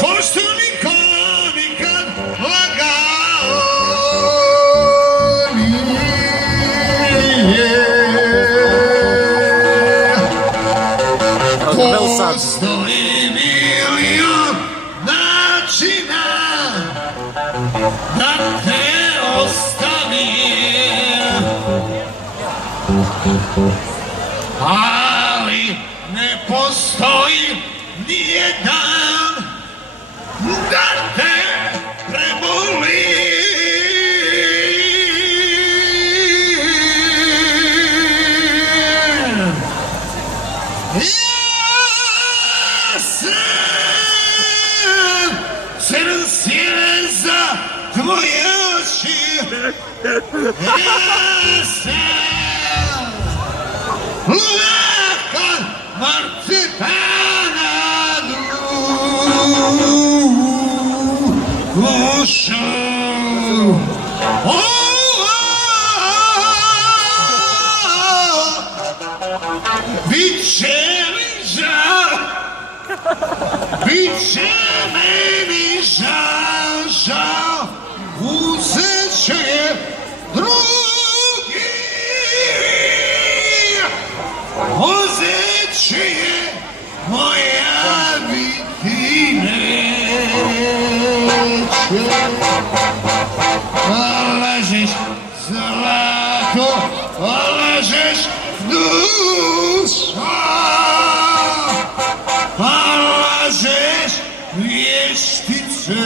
Pošto niko nikad lagao nije. Postoji milion načina da te ostavim, ali ne postoji nijedan da te premolim. Ja sam crn sjeza tvoje oči, ja sam laka marcipana dušu. Biće mi žal, biće meni žal, uzet će je drugi, uzet će je moja biti neće. Lažeš zlato, lažeš duša, lažeš vještice.